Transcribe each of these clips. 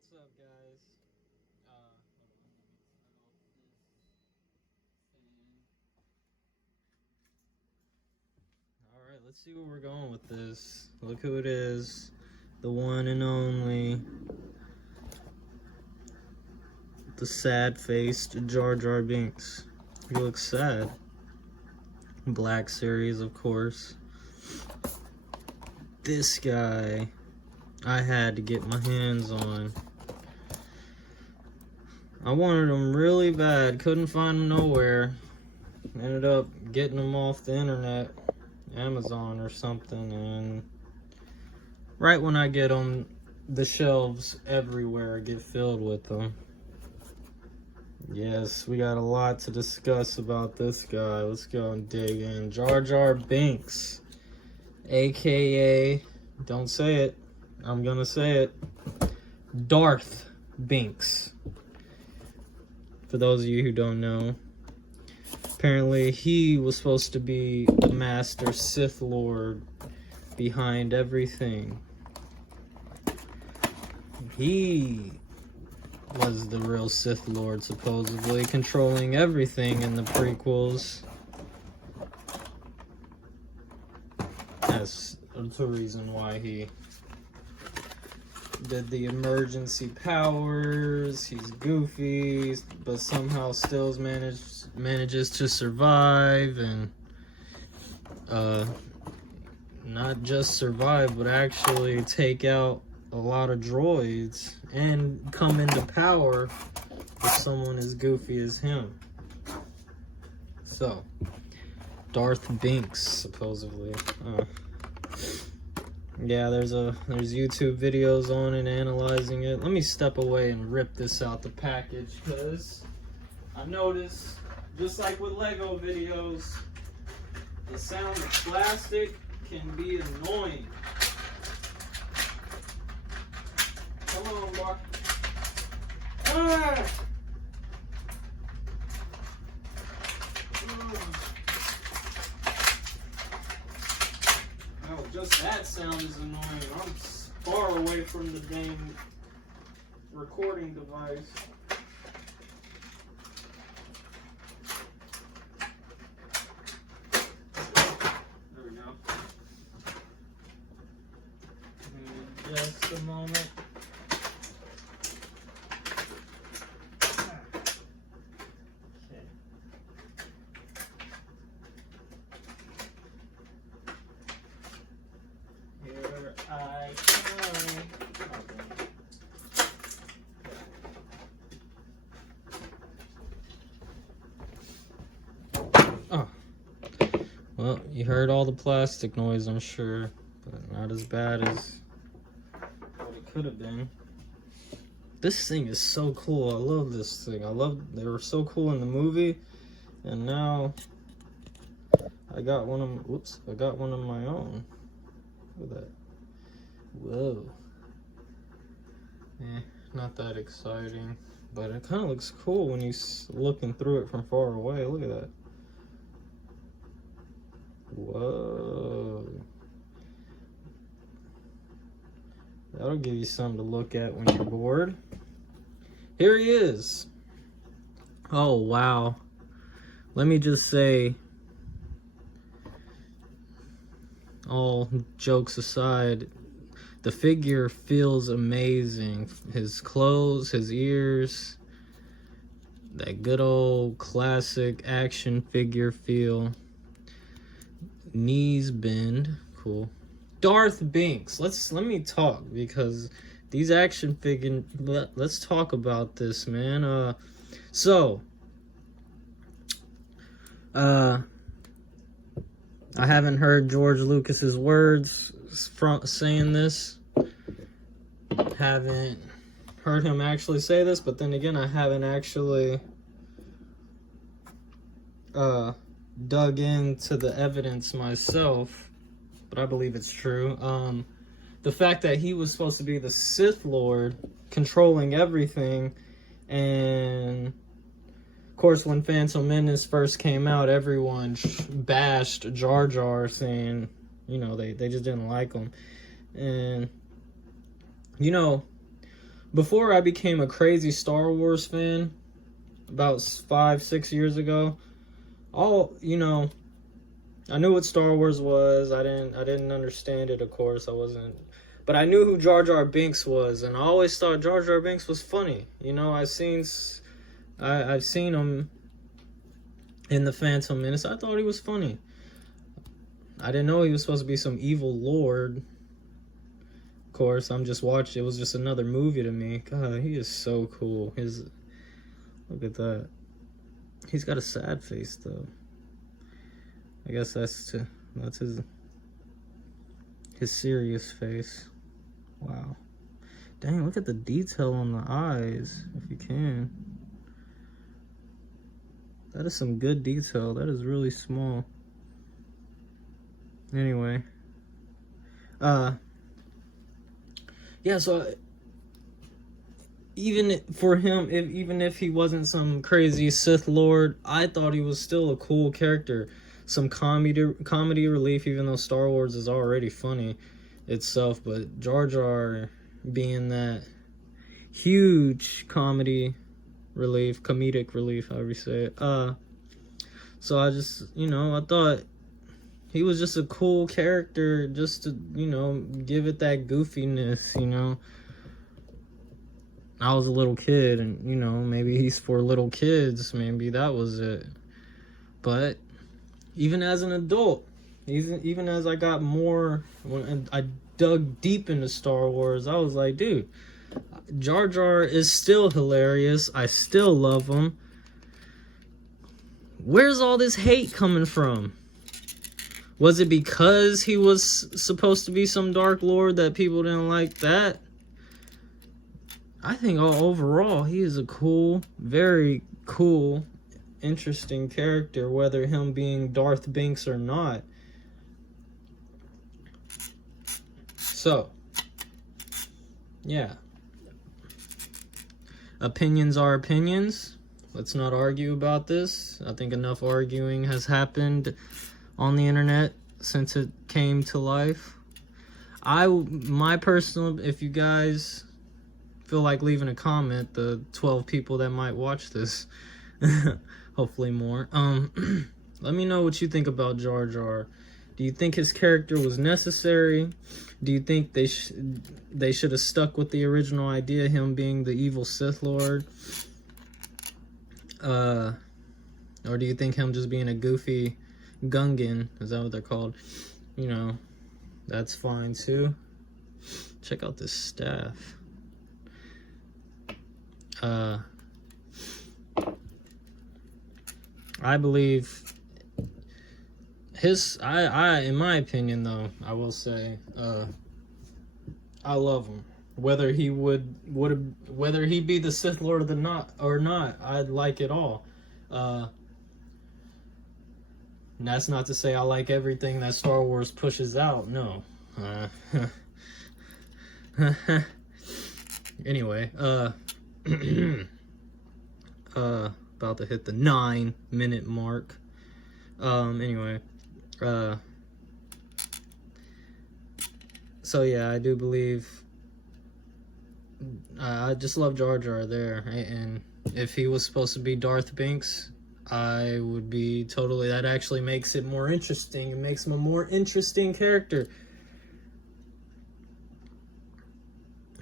What's up, guys? Alright, let's see where we're going with this. Look who it is. The one and only. The sad-faced Jar Binks. He looks sad. Black series, of course. This guy, I had to get my hands on. I wanted him really bad, couldn't find him nowhere. Ended up getting him off the internet, Amazon or something, and right when I get them, the shelves everywhere get filled with them. Yes, we got a lot to discuss about this guy. Let's go and dig in. Jar Binks, aka, don't say it, I'm gonna say it, Darth Binks. For those of you who don't know, apparently he was supposed to be the master Sith Lord behind everything. He was the real Sith Lord, supposedly, controlling everything in the prequels. That's the reason why he did the emergency powers. He's goofy, but somehow still manages to survive, and not just survive, but actually take out a lot of droids and come into power with someone as goofy as him. So, Darth Binks, supposedly. Yeah, there's YouTube videos on it analyzing it. Let me step away and rip this out the package, because I noticed, just like with Lego videos, the sound of plastic can be annoying. Come on, boy. Ah! Oh, just that sound is annoying. I'm far away from the dang recording device. There we go. Just a moment. I come. Oh, well, you heard all the plastic noise, I'm sure, but not as bad as what it could have been. This thing is so cool. I love this thing. They were so cool in the movie, and now I got one of. Whoops! I got one of my own. Look at that. Whoa. Not that exciting, but it kind of looks cool when you're looking through it from far away. Look at that. Whoa. That'll give you something to look at when you're bored. Here he is. Oh, wow. Let me just say, all jokes aside, the figure feels amazing. His clothes, his ears, that good old classic action figure feel. Knees bend, cool. Darth Binks, let me talk, because these action figures, let's talk about this, man. I haven't heard George Lucas's words from saying this. Haven't heard him actually say this, but then again, I haven't actually dug into the evidence myself, but I believe it's true. The fact that he was supposed to be the Sith Lord, controlling everything, and of course, when Phantom Menace first came out, everyone bashed Jar Jar, saying, they just didn't like him. And, before I became a crazy Star Wars fan, about 5-6 years ago, you know, I knew what Star Wars was. I didn't understand it, of course. I wasn't, but I knew who Jar Jar Binks was, and I always thought Jar Jar Binks was funny. You know, I've seen him in the Phantom Menace. I thought he was funny. I didn't know he was supposed to be some evil lord. Of course, I'm just watching. It was just another movie to me. God, he is so cool. Look at that. He's got a sad face though. I guess that's his serious face. Wow. Dang, look at the detail on the eyes, if you can. That is some good detail. That is really small. Anyway. Yeah, so even for him, even if he wasn't some crazy Sith Lord, I thought he was still a cool character. Some comedy relief, even though Star Wars is already funny itself, but Jar Jar being that huge comedic relief, however you say it. So I just, I thought he was just a cool character, just to, give it that goofiness, I was a little kid, and, maybe he's for little kids, maybe that was it. But even as an adult, even as I got more, when I dug deep into Star Wars, I was like, dude, Jar Jar is still hilarious. I still love him. Where's all this hate coming from? Was it because he was supposed to be some Dark Lord that people didn't like that? I think overall, he is a cool, very cool, interesting character, whether him being Darth Binks or not. So, yeah. Opinions are opinions. Let's not argue about this. I think enough arguing has happened on the internet since it came to life. My personal, if you guys feel like leaving a comment, the 12 people that might watch this, hopefully more, let me know what you think about Jar Jar. Do you think his character was necessary? Do you think they should have stuck with the original idea, him being the evil Sith Lord? Or do you think him just being a goofy Gungan, is that what they're called? That's fine too. Check out this staff. I believe in my opinion though, I will say, I love him. Whether he whether he be the Sith Lord or not, I'd like it all. And that's not to say I like everything that Star Wars pushes out. No. Anyway, about to hit the 9-minute mark. Anyway, so yeah, I do believe, I just love Jar Jar there, and if he was supposed to be Darth Binks, I would be totally, that actually makes it more interesting. It makes him a more interesting character.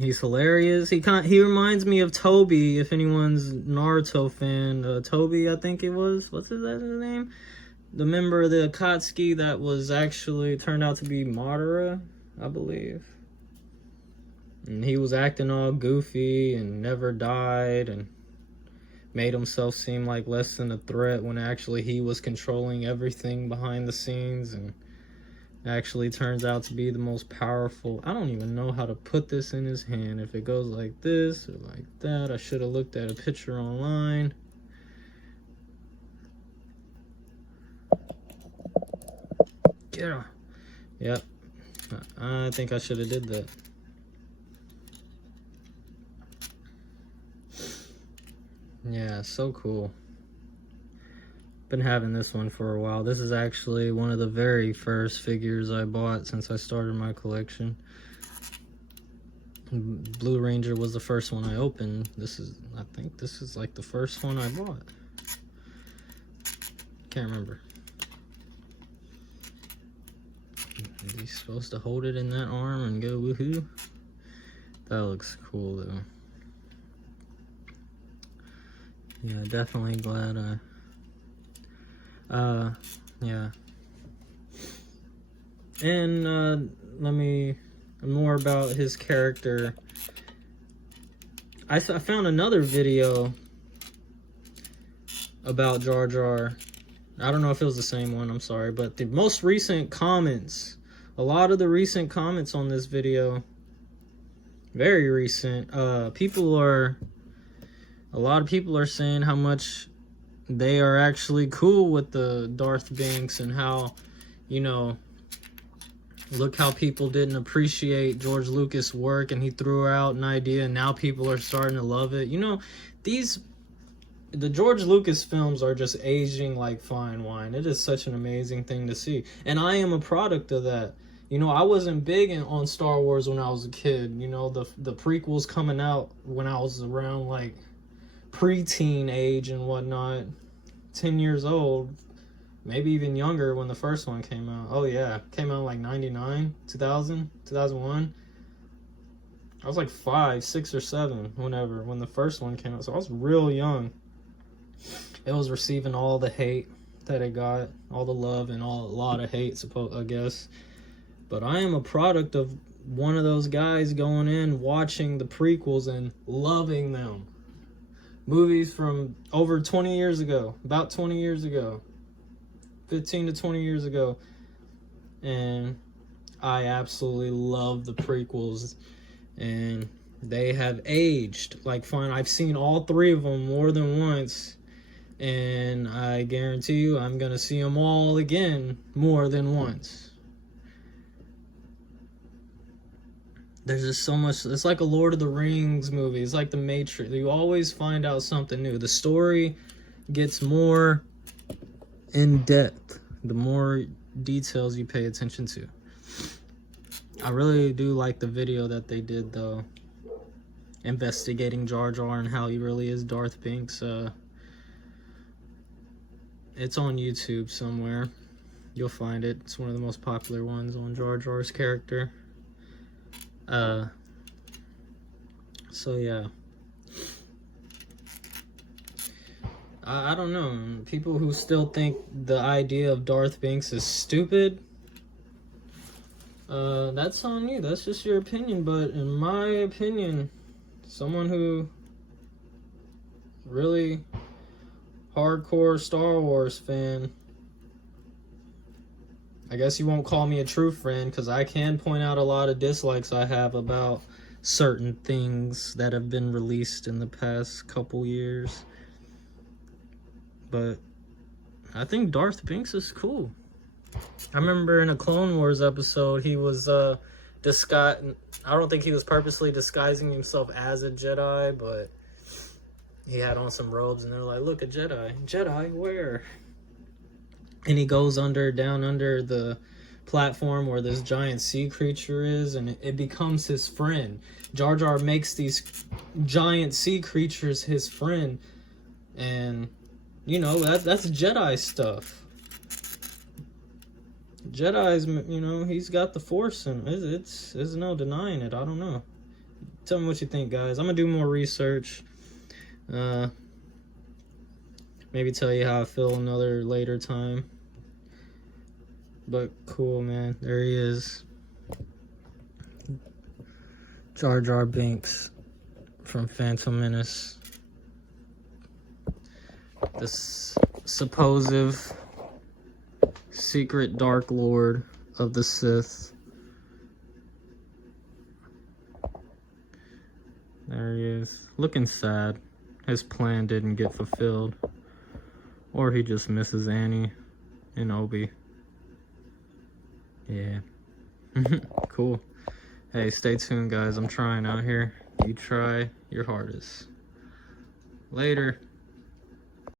He's hilarious. He reminds me of Toby, if anyone's Naruto fan. Toby, I think it was. What's his name? The member of the Akatsuki that was actually turned out to be Madara, I believe. And he was acting all goofy and never died and made himself seem like less than a threat when actually he was controlling everything behind the scenes, and actually turns out to be the most powerful. I don't even know how to put this in his hand, if it goes like this or like that. I should have looked at a picture online. Yeah. Yep. I think I should have did that. Yeah, so cool. Been having this one for a while. This is actually one of the very first figures I bought since I started my collection. Blue Ranger was the first one I opened. I think this is like the first one I bought. Can't remember. Is he supposed to hold it in that arm and go woohoo? That looks cool though. Yeah, definitely glad yeah. And let me more about his character. I found another video about Jar Jar. I don't know if it was the same one, I'm sorry, but the most recent comments, a lot of the recent comments on this video, very recent, a lot of people are saying how much they are actually cool with the Darth Binks, and how, you know, look how people didn't appreciate George Lucas' work and he threw out an idea and now people are starting to love it. You know, the George Lucas films are just aging like fine wine. It is such an amazing thing to see. And I am a product of that. You know, I wasn't big on Star Wars when I was a kid. You know, the prequels coming out when I was around like preteen age and whatnot. 10 years old. Maybe even younger when the first one came out. Oh yeah, came out like 99, 2000, 2001. I was like 5, 6, or 7 when the first one came out. So I was real young. It was receiving all the hate that it got, all the love and a lot of hate, I guess. But I am a product of one of those guys going in, watching the prequels and loving them. Movies from over 20 years ago, about 20 years ago. 15 to 20 years ago, and I absolutely love the prequels, and they have aged like fine. I've seen all 3 of them more than once, and I guarantee you I'm gonna see them all again more than once. There's just so much. It's like a Lord of the Rings movie. It's like the Matrix. You always find out something new. The story gets more in depth the more details you pay attention to. I really do like the video that they did though, investigating Jar Jar and how he really is Darth Binks. It's on YouTube somewhere. You'll find it. It's one of the most popular ones on Jar Jar's character. So yeah. I don't know. People who still think the idea of Darth Binks is stupid, that's on you. That's just your opinion. But in my opinion, someone who really hardcore Star Wars fan, I guess you won't call me a true friend because I can point out a lot of dislikes I have about certain things that have been released in the past couple years. But I think Darth Binks is cool. I remember in a Clone Wars episode, he was disguised. I don't think he was purposely disguising himself as a Jedi, but he had on some robes, and they're like, "Look, a Jedi. Jedi, where?" And he goes down under the platform where this giant sea creature is, and it becomes his friend. Jar Jar makes these giant sea creatures his friend, and you know, that's Jedi stuff. Jedi's, you know, he's got the Force, and there's no denying it. I don't know. Tell me what you think, guys. I'm gonna do more research. Maybe tell you how I feel another later time. But cool, man. There he is. Jar Jar Binks from Phantom Menace. This supposed secret Dark Lord of the Sith. There he is. Looking sad. His plan didn't get fulfilled. Or he just misses Annie and Obi. Yeah. Cool. Hey, stay tuned, guys. I'm trying out here. You try your hardest. Later.